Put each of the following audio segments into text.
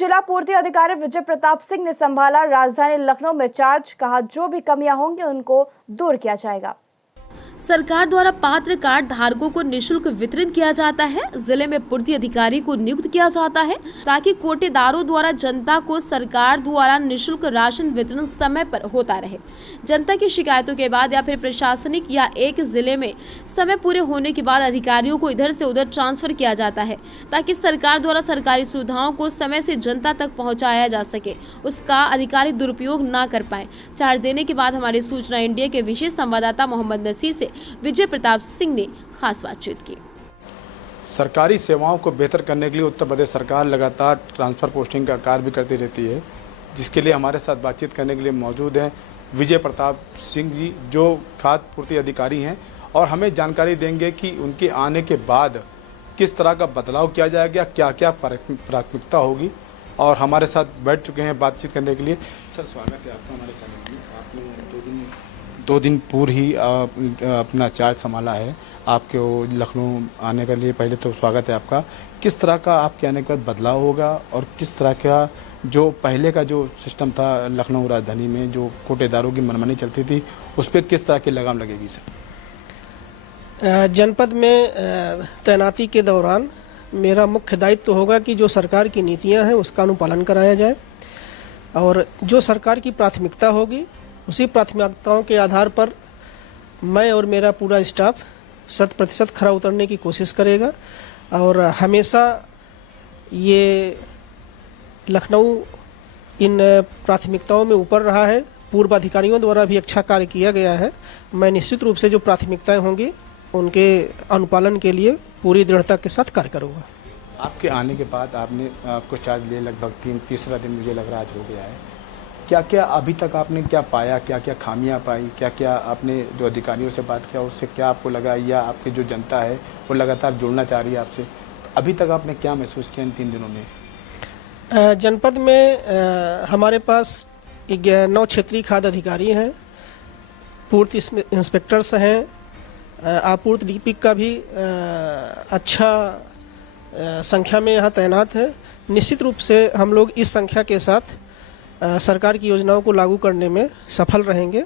जिला पूर्ति अधिकारी विजय प्रताप सिंह ने संभाला राजधानी लखनऊ में चार्ज। कहा जो भी कमियां होंगी उनको दूर किया जाएगा। सरकार द्वारा पात्र कार्ड धारकों को निशुल्क वितरण किया जाता है। जिले में पूर्ति अधिकारी को नियुक्त किया जाता है ताकि कोटेदारों द्वारा जनता को सरकार द्वारा निशुल्क राशन वितरण समय पर होता रहे। जनता की शिकायतों के बाद या फिर प्रशासनिक या एक जिले में समय पूरे होने के बाद अधिकारियों को इधर से उधर ट्रांसफर किया जाता है ताकि सरकार द्वारा सरकारी सुविधाओं को समय से जनता तक पहुँचाया जा सके, उसका अधिकारी दुरुपयोग न कर पाए। चार्ज देने के बाद हमारे सूचना इंडिया के विशेष संवाददाता मोहम्मद नसीर से विजय प्रताप सिंह ने खास बातचीत की। सरकारी सेवाओं को बेहतर करने के लिए उत्तर प्रदेश सरकार लगातार ट्रांसफ़र पोस्टिंग का कार्य भी करती रहती है, जिसके लिए हमारे साथ बातचीत करने के लिए मौजूद हैं विजय प्रताप सिंह जी, जो खाद्य पूर्ति अधिकारी हैं, और हमें जानकारी देंगे कि उनके आने के बाद किस तरह का बदलाव किया जाएगा, क्या क्या प्राथमिकता होगी। और हमारे साथ बैठ चुके हैं बातचीत करने के लिए। सर, स्वागत है आपका हमारे चैनल में। आपने दो दिन पूर्व ही अपना चार्ज संभाला है। आपके लखनऊ आने के लिए पहले तो स्वागत है आपका। किस तरह का आपके आने के बाद बदलाव होगा और किस तरह का जो पहले का जो सिस्टम था लखनऊ राजधानी में, जो कोटेदारों की मनमानी चलती थी, उस पर किस तरह की लगाम लगेगी सर? जनपद में तैनाती के दौरान मेरा मुख्य दायित्व तो होगा कि जो सरकार की नीतियां हैं उसका अनुपालन कराया जाए और जो सरकार की प्राथमिकता होगी उसी प्राथमिकताओं के आधार पर मैं और मेरा पूरा स्टाफ 100% खरा उतरने की कोशिश करेगा। और हमेशा ये लखनऊ इन प्राथमिकताओं में ऊपर रहा है। पूर्व अधिकारियों द्वारा भी अच्छा कार्य किया गया है। मैं निश्चित रूप से जो प्राथमिकताएं होंगी उनके अनुपालन के लिए पूरी दृढ़ता के साथ कार्य करूँगा। आपके आने के बाद आपको चार्ज लिए लगभग तीसरा दिन मुझे लग रहा आज हो गया है। क्या क्या अभी तक आपने क्या पाया, क्या क्या खामियां पाई, क्या क्या आपने जो अधिकारियों से बात किया उससे क्या आपको लगा, या आपकी जो जनता है वो लगातार जुड़ना चाह रही है आपसे, तो अभी तक आपने क्या महसूस किया इन 3 दिनों में? जनपद में हमारे पास 9 क्षेत्रीय खाद्य अधिकारी हैं, पूर्ति इंस्पेक्टर्स हैं, आपूर्ति लिपिक का भी अच्छा संख्या में यहाँ तैनात है। निश्चित रूप से हम लोग इस संख्या के साथ सरकार की योजनाओं को लागू करने में सफल रहेंगे।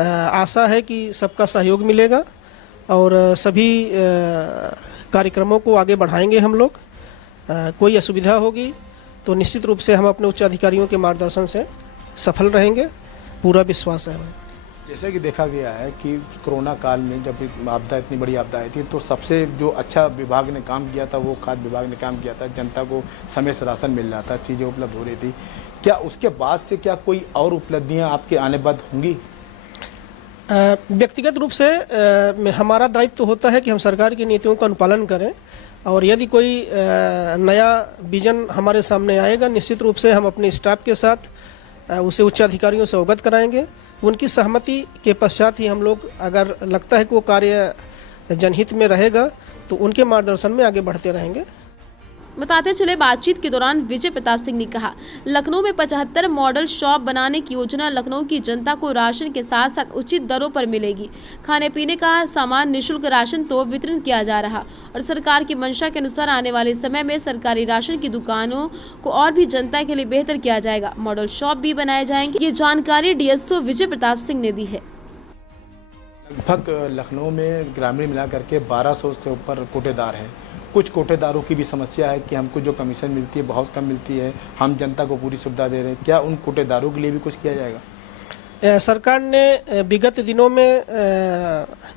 आशा है कि सबका सहयोग मिलेगा और सभी कार्यक्रमों को आगे बढ़ाएंगे हम लोग। कोई असुविधा होगी तो निश्चित रूप से हम अपने उच्च अधिकारियों के मार्गदर्शन से सफल रहेंगे, पूरा विश्वास है हमें। जैसे कि देखा गया है कि कोरोना काल में जब आपदा, इतनी बड़ी आपदा आई थी, तो सबसे जो अच्छा विभाग ने काम किया था वो खाद्य विभाग ने काम किया था। जनता को समय से राशन मिल रहा था, चीज़ें उपलब्ध हो रही थी। क्या उसके बाद से क्या कोई और उपलब्धियां आपके आने बाद होंगी? व्यक्तिगत रूप से हमारा दायित्व तो होता है कि हम सरकार की नीतियों का अनुपालन करें और यदि कोई नया विजन हमारे सामने आएगा, निश्चित रूप से हम अपने स्टाफ के साथ उसे उच्च अधिकारियों से अवगत कराएंगे। उनकी सहमति के पश्चात ही हम लोग, अगर लगता है कि वो कार्य जनहित में रहेगा, तो उनके मार्गदर्शन में आगे बढ़ते रहेंगे। बताते चले बातचीत के दौरान विजय प्रताप सिंह ने कहा, लखनऊ में 75 मॉडल शॉप बनाने की योजना लखनऊ की जनता को राशन के साथ साथ उचित दरों पर मिलेगी। खाने पीने का सामान निःशुल्क राशन तो वितरण किया जा रहा और सरकार की मंशा के अनुसार आने वाले समय में सरकारी राशन की दुकानों को और भी जनता के लिए बेहतर किया जाएगा। मॉडल शॉप भी बनाए जाएंगे। ये जानकारी डीएसओ विजय प्रताप सिंह ने दी है। लगभग लखनऊ में ग्रामीण मिलाकर के 1200 से ऊपर कोटेदार हैं। कुछ कोटेदारों की भी समस्या है कि हमको जो कमीशन मिलती है बहुत कम मिलती है, हम जनता को पूरी सुविधा दे रहे हैं। क्या उन कोटेदारों के लिए भी कुछ किया जाएगा? सरकार ने विगत दिनों में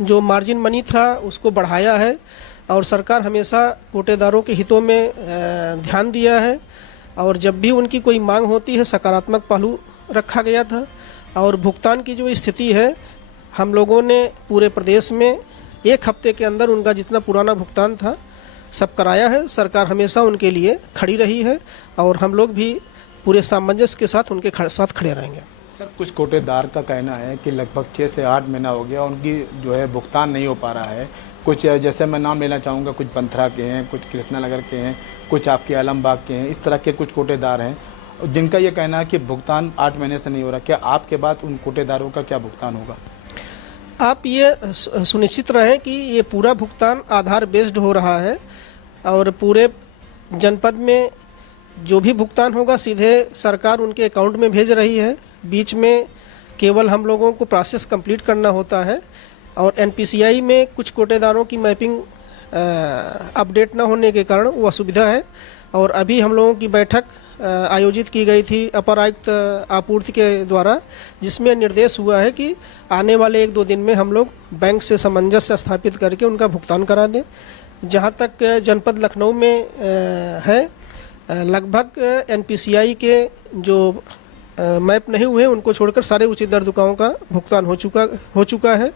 जो मार्जिन मनी था उसको बढ़ाया है और सरकार हमेशा कोटेदारों के हितों में ध्यान दिया है और जब भी उनकी कोई मांग होती है सकारात्मक पहलू रखा गया था। और भुगतान की जो स्थिति है, हम लोगों ने पूरे प्रदेश में 1 हफ्ते के अंदर उनका जितना पुराना भुगतान था सब कराया है। सरकार हमेशा उनके लिए खड़ी रही है और हम लोग भी पूरे सामंजस्य के साथ उनके साथ खड़े रहेंगे। सर, कुछ कोटेदार का कहना है कि लगभग 6 से 8 महीना हो गया उनकी जो है भुगतान नहीं हो पा रहा है। कुछ जैसे मैं नाम लेना चाहूँगा, कुछ पंथरा के हैं, कुछ कृष्णा नगर के हैं, कुछ आपके आलमबाग के हैं। इस तरह के कुछ कोटेदार हैं जिनका ये कहना है कि भुगतान 8 महीने से नहीं हो रहा। क्या आपके बाद उन कोटेदारों का क्या भुगतान होगा? आप ये सुनिश्चित रहें कि ये पूरा भुगतान आधार बेस्ड हो रहा है और पूरे जनपद में जो भी भुगतान होगा सीधे सरकार उनके अकाउंट में भेज रही है। बीच में केवल हम लोगों को प्रोसेस कंप्लीट करना होता है और एनपीसीआई में कुछ कोटेदारों की मैपिंग अपडेट न होने के कारण वो असुविधा है। और अभी हम लोगों की बैठक आयोजित की गई थी अपर आयुक्त आपूर्ति के द्वारा, जिसमें निर्देश हुआ है कि आने वाले 1-2 दिन में हम लोग बैंक से सामंजस्य स्थापित करके उनका भुगतान करा दें। जहां तक जनपद लखनऊ में है, लगभग एनपीसीआई के जो मैप नहीं हुए उनको छोड़कर सारे उचित दर दुकानों का भुगतान हो चुका है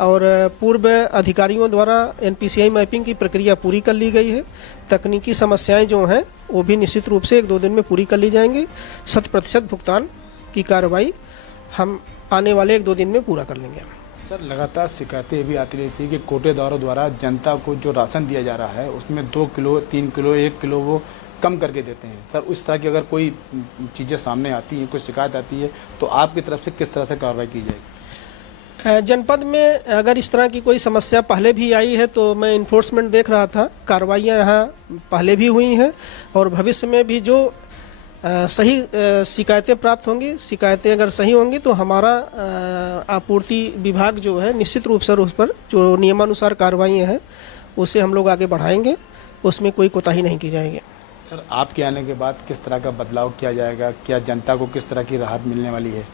और पूर्व अधिकारियों द्वारा एनपीसीआई मैपिंग की प्रक्रिया पूरी कर ली गई है। तकनीकी समस्याएं जो हैं वो भी निश्चित रूप से 1-2 दिन में पूरी कर ली जाएंगी। 100% भुगतान की कार्रवाई हम आने वाले 1-2 दिन में पूरा कर लेंगे। सर, लगातार शिकायतें ये भी आती रहती है कि कोटेदारों द्वारा जनता को जो राशन दिया जा रहा है उसमें 2 किलो, 3 किलो, 1 किलो वो कम करके देते हैं। सर, उस तरह की अगर कोई चीज़ें सामने आती हैं, कोई शिकायत आती है, तो आपकी तरफ से किस तरह से कार्रवाई की जाएगी? जनपद में अगर इस तरह की कोई समस्या पहले भी आई है तो मैं इन्फोर्समेंट देख रहा था, कार्रवाइयाँ यहाँ पहले भी हुई हैं और भविष्य में भी जो सही शिकायतें प्राप्त होंगी, शिकायतें अगर सही होंगी तो हमारा आपूर्ति विभाग जो है निश्चित रूप से उस पर जो नियमानुसार कार्रवाइयाँ हैं उसे हम लोग आगे बढ़ाएंगे, उसमें कोई कोताही नहीं की जाएगी। सर, आपके आने के बाद किस तरह का बदलाव किया जाएगा? क्या जनता को किस तरह की राहत मिलने वाली है?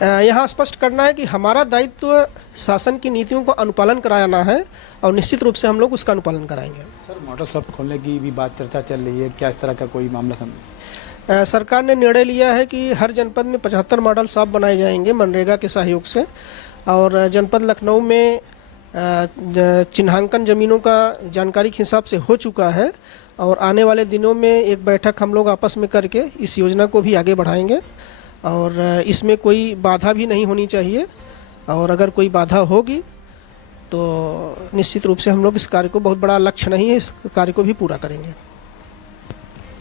यहाँ स्पष्ट करना है कि हमारा दायित्व शासन की नीतियों को अनुपालन कराना है और निश्चित रूप से हम लोग उसका अनुपालन कराएंगे। सर, मॉडल शॉप खोलने की भी बात चर्चा चल रही है, क्या इस तरह का कोई मामला सामने? सरकार ने निर्णय लिया है कि हर जनपद में 75 मॉडल शॉप बनाए जाएंगे मनरेगा के सहयोग से और जनपद लखनऊ में चिन्हांकन ज़मीनों का जानकारी के हिसाब से हो चुका है और आने वाले दिनों में एक बैठक हम लोग आपस में करके इस योजना को भी आगे बढ़ाएंगे और इसमें कोई बाधा भी नहीं होनी चाहिए और अगर कोई बाधा होगी तो निश्चित रूप से हम लोग इस कार्य को, बहुत बड़ा लक्ष्य नहीं है, इस कार्य को भी पूरा करेंगे।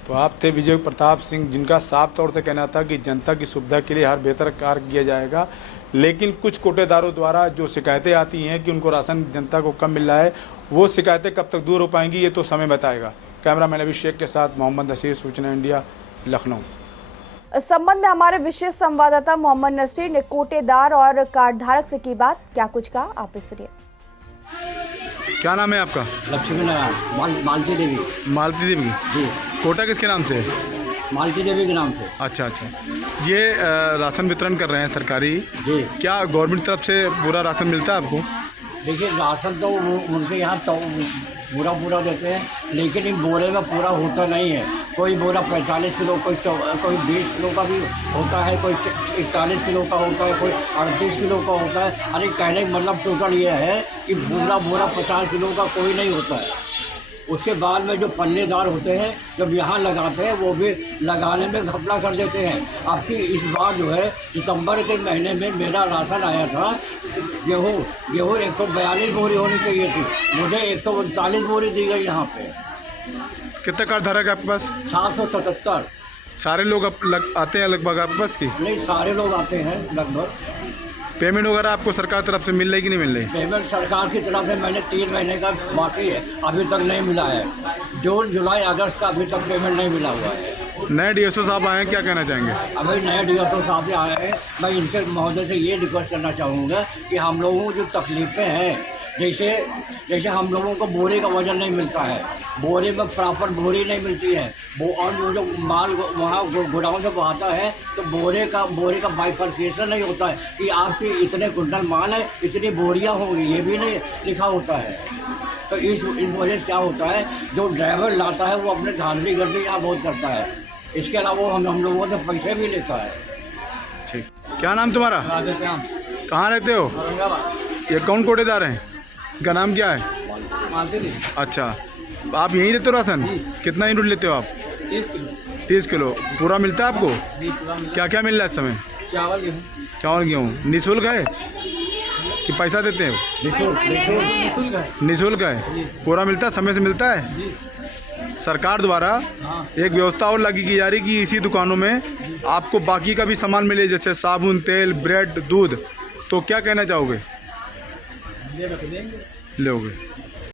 तो आप थे विजय प्रताप सिंह, जिनका साफ तौर से कहना था कि जनता की सुविधा के लिए हर बेहतर कार्य किया जाएगा, लेकिन कुछ कोटेदारों द्वारा जो शिकायतें आती हैं कि उनको राशन जनता को कम मिल रहा है, वो शिकायतें कब तक दूर हो पाएंगी ये तो समय बताएगा। कैमरामैन अभिषेक के साथ मोहम्मद नसीर, सूचना इंडिया, लखनऊ। इस संबंध में हमारे विशेष संवाददाता मोहम्मद नसीर ने कोटेदार और कार्ड धारक से की बात, क्या कुछ कहा आप भी सुनिए। क्या नाम है आपका? लक्ष्मी नारायण, मालती देवी। मालती देवी जी। कोटा किसके नाम से है? मालती देवी के नाम से। अच्छा, ये राशन वितरण कर रहे हैं सरकारी जी। क्या गवर्नमेंट तरफ से पूरा राशन मिलता है आपको? देखिए, राशन तो उनके यहाँ तो पूरा देते हैं, लेकिन इन बोरे में पूरा होता नहीं है। कोई बोरा 45 किलो, कोई 20 किलो का भी होता है, कोई 41 किलो का होता है, कोई 38 किलो का होता है। अरे कहने का मतलब टोटल ये है कि पूरा बोरा 50 किलो का कोई नहीं होता है। उसके बाद में जो पल्लेदार होते हैं, जब यहाँ लगाते हैं वो भी लगाने में घपला कर देते हैं। आपकी इस बार जो है सितंबर के महीने में मेरा राशन आया था, गेहूँ 142 बोरी होनी चाहिए थी, मुझे 139 बोरी दी गई यहाँ पे। कितना कार्ड धारक है आपके पास? 777। सारे लोग आते हैं लगभग आपके पास की? नहीं, सारे लोग आते हैं लगभग। पेमेंट वगैरह आपको सरकार तरफ से मिल रही कि नहीं मिल रही? पेमेंट सरकार की तरफ से मैंने 3 महीने का बाकी है, अभी तक नहीं मिला है। जून, जुलाई, अगस्त का अभी तक पेमेंट नहीं मिला हुआ है। नए डीएसओ साहब आए हैं, क्या कहना चाहेंगे? अभी नए डीएसओ साहब आए हैं, मैं इनसे महोदय से ये रिक्वेस्ट करना चाहूँगा कि हम लोगों को जो तकलीफ़ें हैं, जैसे हम लोगों को बोरे का वजन नहीं मिलता है, बोरे में प्रॉपर बोरी नहीं मिलती है, वो और वो जो माल वहाँ गोडाउन से आता है तो बोरे का बाइफर्केशन नहीं होता है कि आपकी इतने कुंटल माल है, इतनी बोरियाँ होंगी, ये भी नहीं लिखा होता है। तो इस वजह से क्या होता है, जो ड्राइवर लाता है वो अपने धांधली गर्दी यहाँ बहुत करता है, इसके अलावा वो हम लोगों से पैसे भी लेता है। ठीक, क्या नाम तुम्हारा? राधेश्याम। कहाँ रहते हो? औरंगाबाद। ये कौन कोटेदार हैं? इनका नाम क्या है? मालती देवी। अच्छा, आप यहीं लेते हो राशन? कितना यूनिट लेते हो आप? 30 किलो। पूरा मिलता है आपको? क्या क्या मिल रहा है इस समय? चावल गेहूँ निःशुल्क है कि पैसा देते हैं? निःशुल्क है। पूरा मिलता है, समय से मिलता है? सरकार द्वारा एक व्यवस्था और लगी की जा रही कि इसी दुकानों में आपको बाकी का भी सामान मिले, जैसे साबुन, तेल, ब्रेड, दूध, तो क्या कहना चाहोगे? लोगे?